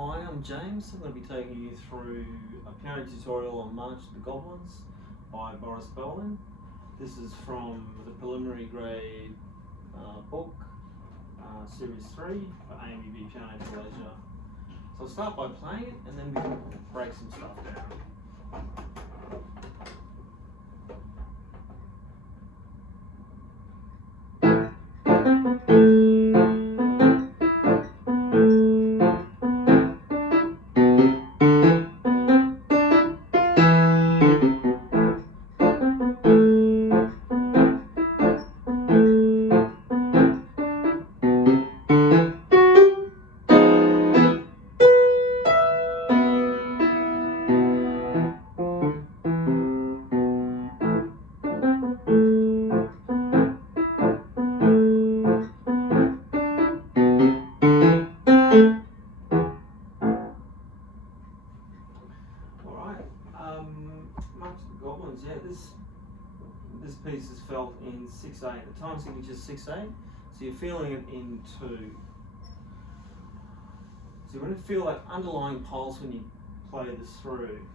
Hi, I'm James. I'm going to be taking you through a piano tutorial on March of the Goblins by Prel. This is from the preliminary grade book, series 3 for Ameb Piano for Leisure. So I'll start by playing it and then we can break some stuff down. March of the Goblins, yeah, this piece is felt in 6/8. The time signature is 6/8, so you're feeling it in 2. So you're going to feel that underlying pulse when you play this through.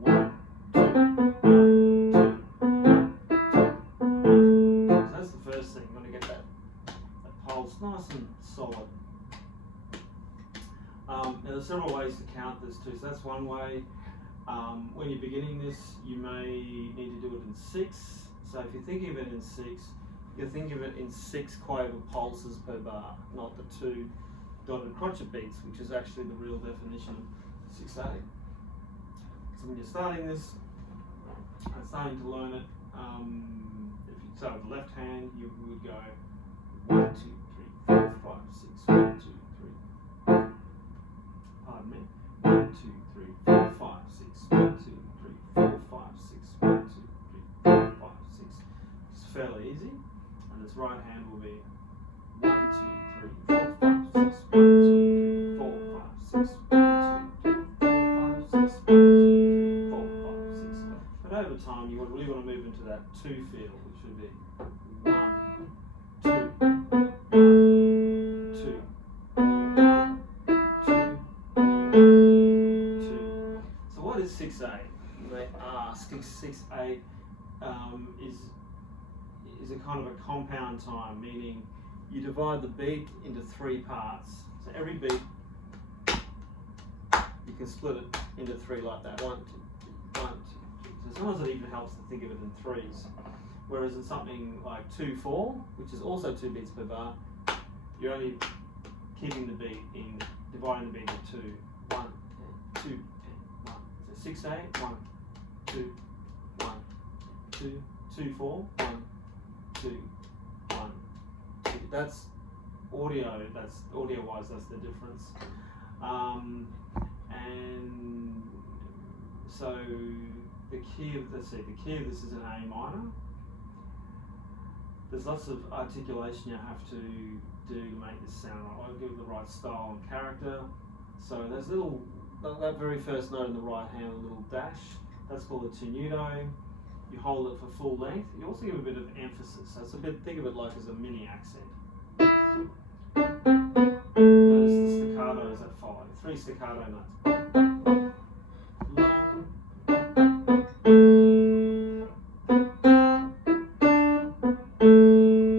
1, 2, 1, 2, 1, 2. So that's the first thing. You're going to get that pulse nice and solid. Now there's several ways to count this too. So that's one way. When you're beginning this, you may need to do it in 6. So if you're thinking of it in 6, you'll think of it in 6 quaver pulses per bar, not the 2 dotted crotchet beats, which is actually the real definition of 6/8. So when you're starting this and starting to learn it, if you start with the left hand, you would go 1, 2, 3, 4, 5, 6, 1, 2, 3. Pardon me. 1, 2, 3, 4, 5, 6, 1, 2, 3, 4, 5, 6, 1, 2, 3, 4, 5, 6. It's fairly easy. And this right hand will be 1, 2, 3, 4, 5, 6, 1, 2, 3, 4, 5, 6, 1, 2, 3, 4, 5, 6, 1, 2, 3, 4, 5, 6. But over time, you really want to move into that 2 feel, which would be 1, 2, 1, 2, 1, 2, 2. So what is 6/8? They ask. 6/8 is a kind of a compound time, meaning you divide the beat into 3 parts. So every beat, you can split it into 3 like that. 1, 2, 3, 1, 2, 3. So sometimes it even helps to think of it in 3s. Whereas in something like 2/4, which is also 2 beats per bar, you're only keeping the beat in, dividing the beat into 2. 1, 2, 1. So 6/8, 1, 2, 1, 2, 2/4, 1, 2, 1. That's audio. That's audio-wise. That's the difference. And so the key of the key of this is an A minor. There's lots of articulation you have to do to make this sound right. I'll give it the right style and character. So there's that very first note in the right hand, a little dash. That's called a tenuto. You hold it for full length. You also give a bit of emphasis. So it's a bit, think of it like as a mini accent. Notice the staccatos that follow. 3 staccato notes. Long.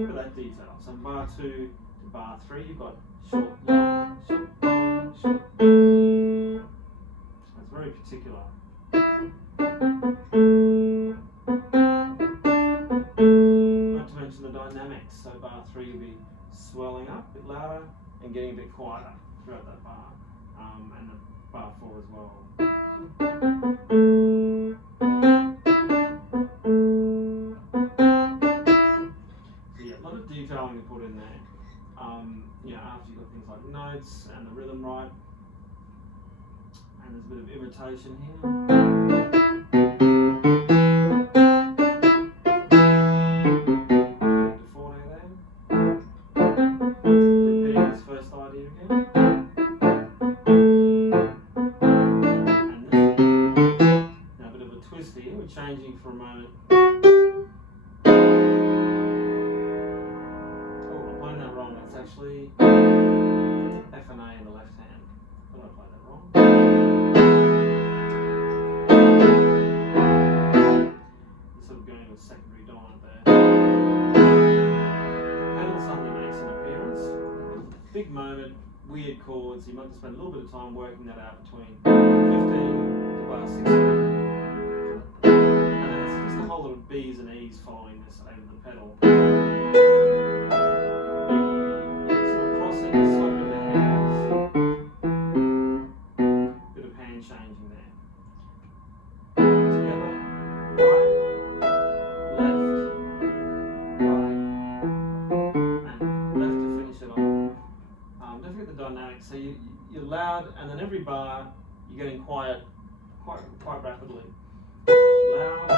Look at that detail. So bar 2 to bar 3, you've got short, long, short, long, short, long. That's very particular. Not to mention the dynamics. So bar 3 will be swelling up a bit louder and getting a bit quieter throughout that bar, and the bar 4 as well. So yeah, a lot of detailing to put in there. After you've got things like notes and the rhythm right, and there's a bit of imitation here. Changing for a moment. Oh, I'm playing that wrong. It's actually F and A in the left hand. big moment, weird chords. You might just spend a little bit of time working that out between 15 to bar 16. And then it's just a whole lot of B's and E's following this over the pedal. Sort of crossing, sloping the hands. Bit of hand changing there. Together, right, left, right, and left to finish it off. Don't forget the dynamics. So you're loud, and then every bar you're getting quiet quite rapidly. Loud,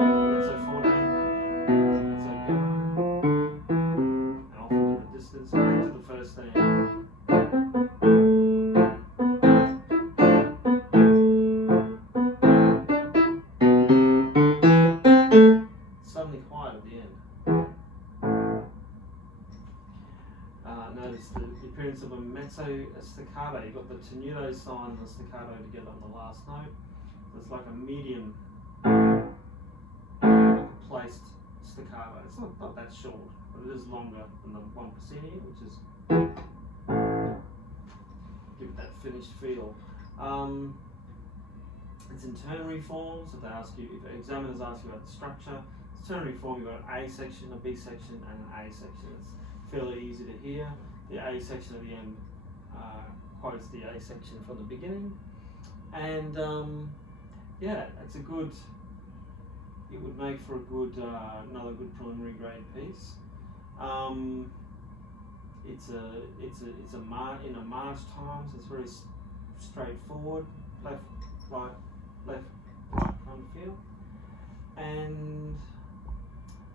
mezzo forte, mezzo piano, and off into the distance, back to the first thing. Suddenly quiet at the end. Notice the appearance of a mezzo staccato. You've got the tenuto sign and the staccato together on the last note. So it's like a medium placed staccato. It's not that short, but it is longer than the one preceding it, which is give it that finished feel. It's in ternary form, so if examiners ask you about the structure, it's ternary form. You've got an A section, a B section, and an A section. It's fairly easy to hear. The A section at the end quotes the A section from the beginning, and yeah, it's it would make for a good another good preliminary grade piece. It's a in a march time, so it's very straightforward, left, right, left, right kind of feel, and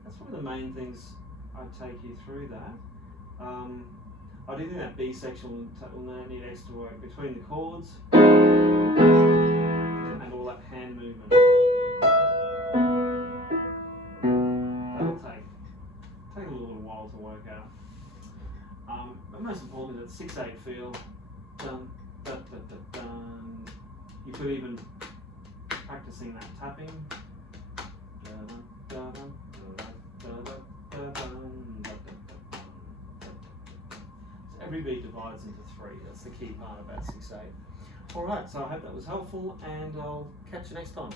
that's one of the main things I'd take you through that. I do think that B section will need extra work between the chords and all that hand movement. That'll take a little while to work out. But most importantly, that 6/8 feel. Dun, dun, dun, dun, dun. You could even practicing that tapping. Dun, dun, dun, dun, dun, dun, dun, dun. Every beat divides into 3. That's the key part about 6/8. Alright, so I hope that was helpful, and I'll catch you next time.